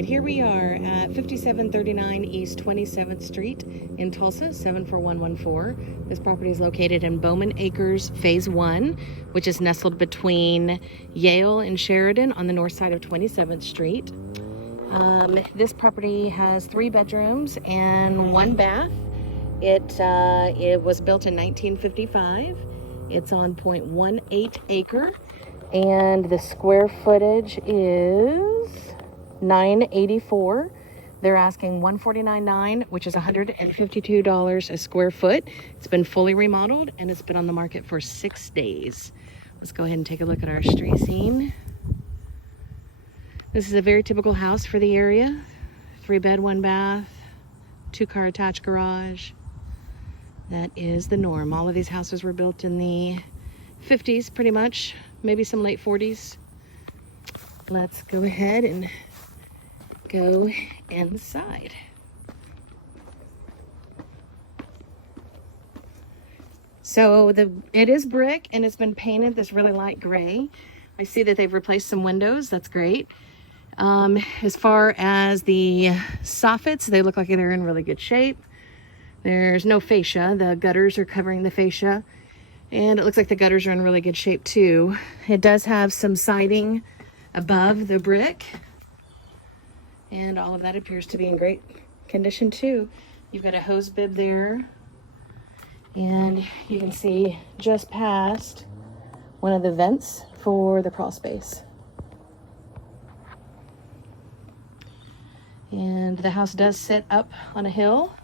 right, here we are at 5739 East 27th Street in Tulsa, 74114. This property is located in Bowman Acres Phase 1, which is nestled between Yale and Sheridan on the north side of 27th Street. This property has 3 bedrooms and 1 bath. It was built in 1955. It's on 0.18 acre, and the square footage is 984. They're asking $149.9, which is $152 a square foot. It's been fully remodeled and it's been on the market for 6 days. Let's go ahead and take a look at our street scene. This is a very typical house for the area. 3 bed, 1 bath, 2-car attached garage. That is the norm. All of these houses were built in the 50s pretty much, maybe some late 40s. Let's go ahead and go inside. So it is brick and it's been painted this really light gray. I see that they've replaced some windows. That's great. As far as the soffits, they look like they're in really good shape. There's no fascia. The gutters are covering the fascia, and it looks like the gutters are in really good shape too. It does have some siding above the brick, and all of that appears to be in great condition too. You've got a hose bib there, and you can see just past one of the vents for the crawl space. And the house does sit up on a hill,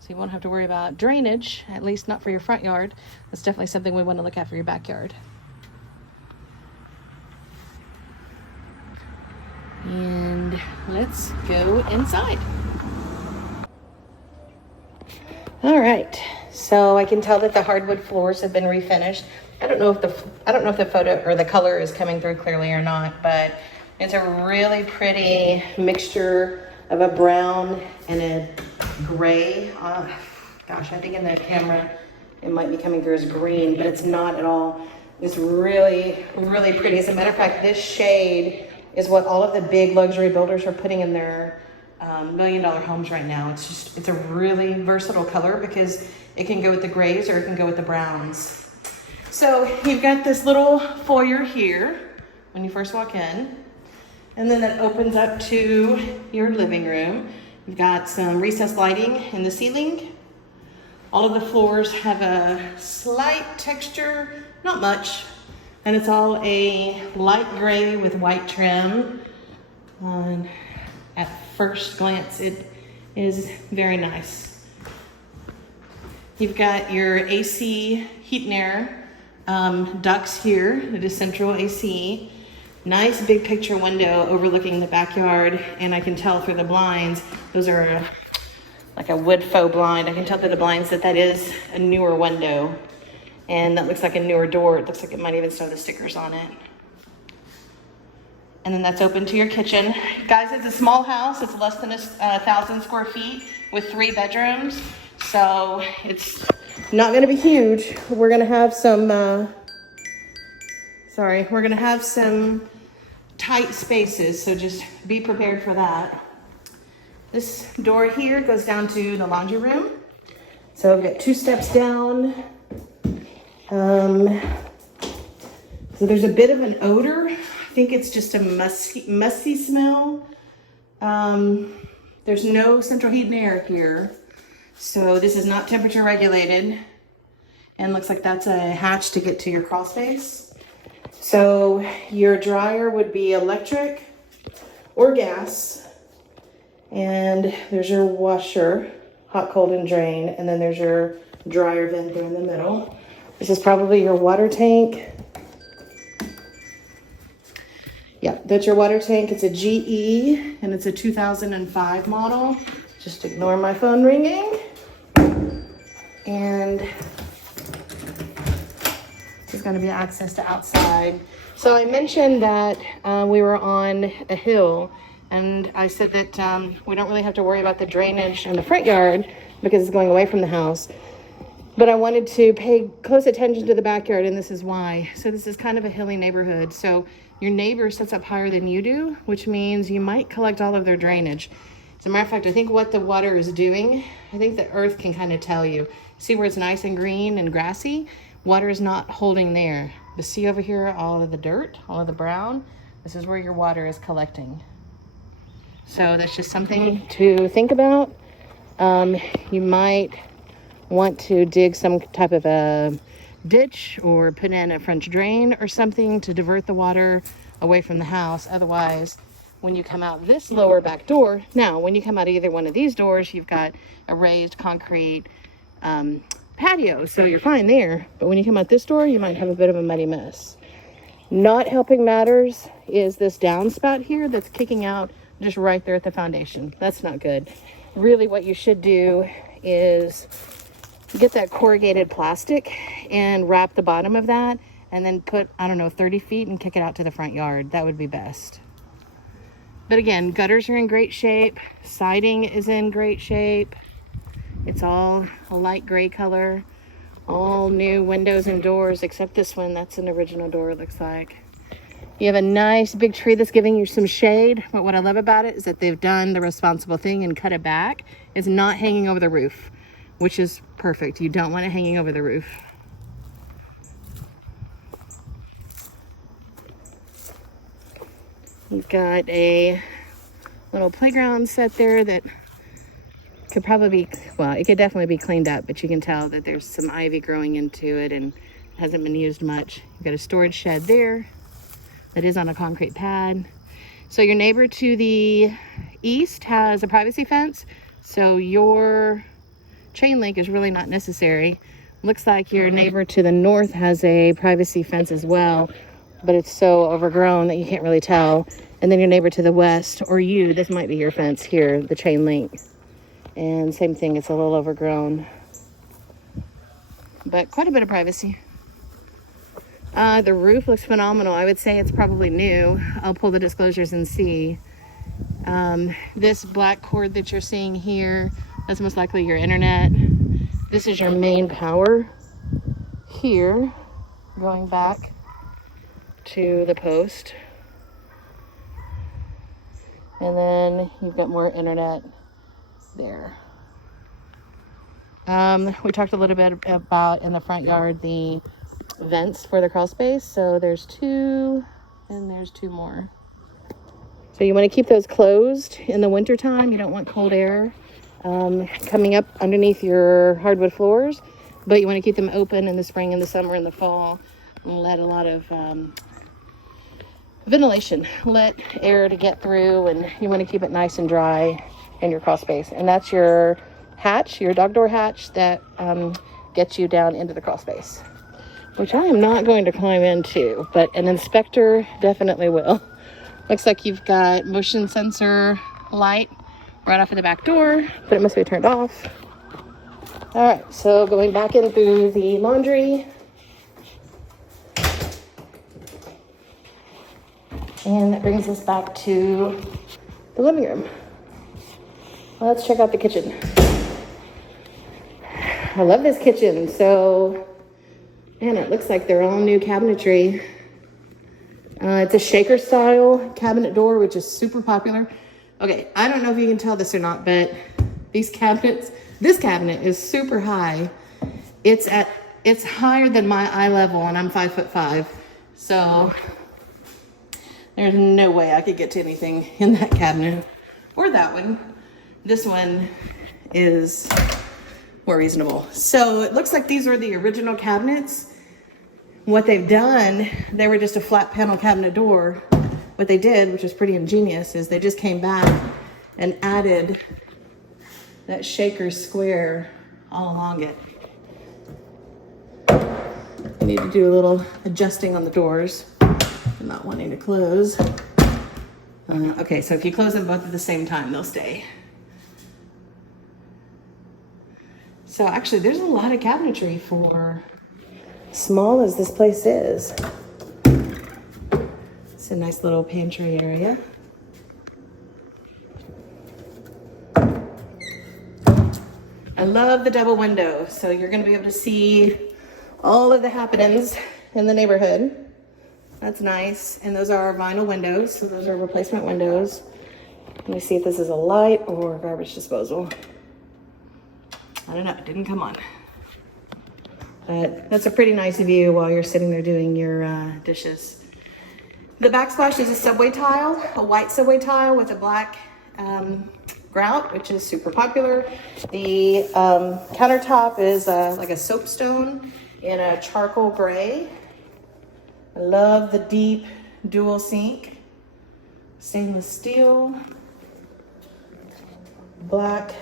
so you won't have to worry about drainage, at least not for your front yard. That's definitely something we want to look at for your backyard. And let's go inside. All right, so I can tell that the hardwood floors have been refinished. I don't know if the photo or the color is coming through clearly or not, but it's a really pretty mixture of a brown and a gray. Gosh, I think in the camera it might be coming through as green, but it's not at all. It's really, really pretty. As a matter of fact, this shade is what all of the big luxury builders are putting in their $1 million homes right now. It's a really versatile color because it can go with the grays or it can go with the browns. So you've got this little foyer here when you first walk in, and then that opens up to your living room. You've got some recessed lighting in the ceiling. All of the floors have a slight texture, not much, and it's all a light gray with white trim. At first glance, it is very nice. You've got your AC heat and air ducts here. It is central AC. Nice big picture window overlooking the backyard, and I can tell through the blinds, those are like a wood faux blind. I can tell through the blinds that is a newer window, and that looks like a newer door. It looks like it might even still have the stickers on it. And then that's open to your kitchen. Guys, it's a small house. It's less than 1,000 square feet with 3 bedrooms, so it's not gonna be huge. We're gonna have some we're gonna have some tight spaces, so just be prepared for that. This door here goes down to the laundry room. So I've got 2 steps down. So there's a bit of an odor. I think it's just a musty smell. There's no central heat and air here. So this is not temperature regulated. And looks like that's a hatch to get to your crawl space. So your dryer would be electric or gas, and there's your washer, hot, cold, and drain, and then there's your dryer vent there in the middle. This is probably your water tank. Yeah, that's your water tank. It's a GE, and it's a 2005 model. Just ignore my phone ringing. And is going to be access to outside. So I mentioned that we were on a hill, and I said that we don't really have to worry about the drainage in the front yard because it's going away from the house. But I wanted to pay close attention to the backyard, and this is why. So this is kind of a hilly neighborhood. So your neighbor sits up higher than you do, which means you might collect all of their drainage. As a matter of fact, I think what the water is doing, I think the earth can kind of tell you. See where it's nice and green and grassy? Water is not holding there. But see over here, all of the dirt, all of the brown? This is where your water is collecting. So that's just something to think about. You might want to dig some type of a ditch or put in a French drain or something to divert the water away from the house. Otherwise, when you come out this lower back door, now when you come out either one of these doors, you've got a raised concrete patio, so you're fine there. But when you come out this door, you might have a bit of a muddy mess. Not helping matters is this downspout here that's kicking out just right there at the foundation. That's not good. Really what you should do is get that corrugated plastic and wrap the bottom of that and then put, I don't know, 30 feet and kick it out to the front yard. That would be best. But again, gutters are in great shape. Siding is in great shape. It's all a light gray color. All new windows and doors, except this one. That's an original door, it looks like. You have a nice big tree that's giving you some shade. But what I love about it is that they've done the responsible thing and cut it back. It's not hanging over the roof, which is perfect. You don't want it hanging over the roof. You've got a little playground set there that could probably be, well, it could definitely be cleaned up, but you can tell that there's some ivy growing into it and hasn't been used much. You've got a storage shed there that is on a concrete pad. So your neighbor to the east has a privacy fence, so your chain link is really not necessary. Looks like your neighbor to the north has a privacy fence as well, but it's so overgrown that you can't really tell. And then your neighbor to the west, or you, this might be your fence here, the chain link. And same thing, it's a little overgrown. But quite a bit of privacy. The roof looks phenomenal. I would say it's probably new. I'll pull the disclosures and see. This black cord that you're seeing here, that's most likely your internet. This is your main power here, going back to the post. And then you've got more internet there. We talked a little bit about in the front yard the vents for the crawl space. So there's 2 and there's 2 more. So you want to keep those closed in the winter time. You don't want cold air coming up underneath your hardwood floors, but you want to keep them open in the spring and the summer and the fall and let a lot of ventilation, let air to get through, and you want to keep it nice and dry in your crawl space. And that's your hatch, your dog door hatch that gets you down into the crawl space, which I am not going to climb into, but an inspector definitely will. Looks like you've got motion sensor light right off of the back door, but it must be turned off. All right, so going back in through the laundry. And that brings us back to the living room. Let's check out the kitchen. I love this kitchen. So, man, it looks like they're all new cabinetry. It's a shaker style cabinet door, which is super popular. Okay, I don't know if you can tell this or not, but these cabinets, this cabinet is super high. It's higher than my eye level, and I'm 5'5". So there's no way I could get to anything in that cabinet or that one. This one is more reasonable. So it looks like these were the original cabinets. What they've done, they were just a flat panel cabinet door. What they did, which was pretty ingenious, is they just came back and added that shaker square all along it. You need to do a little adjusting on the doors. I'm not wanting to close. Okay, so if you close them both at the same time, they'll stay. So actually, there's a lot of cabinetry for small as this place is. It's a nice little pantry area. I love the double window, so you're going to be able to see all of the happenings in the neighborhood. That's nice. And those are our vinyl windows. So those are replacement windows. Let me see if this is a light or garbage disposal. I don't know, it didn't come on. But that's a pretty nice view while you're sitting there doing your dishes. The backsplash is a subway tile, a white subway tile with a black grout, which is super popular. The countertop is like a soapstone in a charcoal gray. I love the deep dual sink. Stainless steel, black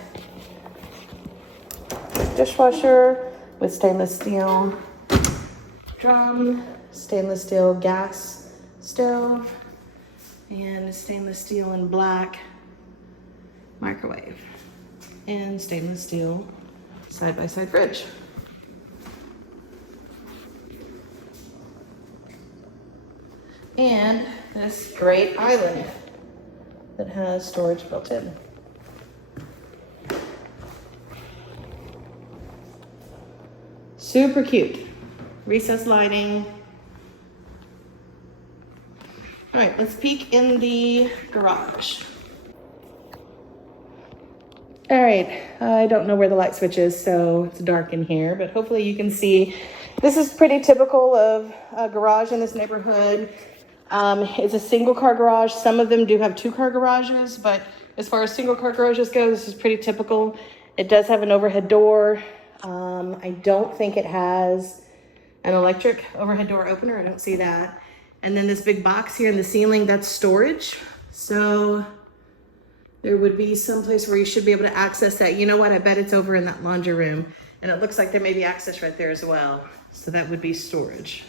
dishwasher with stainless steel drum, stainless steel gas stove, and stainless steel and black microwave, and stainless steel side-by-side fridge. And this great island that has storage built in. Super cute. Recessed lighting. All right, let's peek in the garage. All right, I don't know where the light switch is, so it's dark in here, but hopefully you can see. This is pretty typical of a garage in this neighborhood. It's a single car garage. Some of them do have 2-car garages, but as far as single car garages go, this is pretty typical. It does have an overhead door. I don't think it has an electric overhead door opener. I don't see that. And then this big box here in the ceiling, that's storage. So there would be some place where you should be able to access that. You know what? I bet it's over in that laundry room. And it looks like there may be access right there as well. So that would be storage.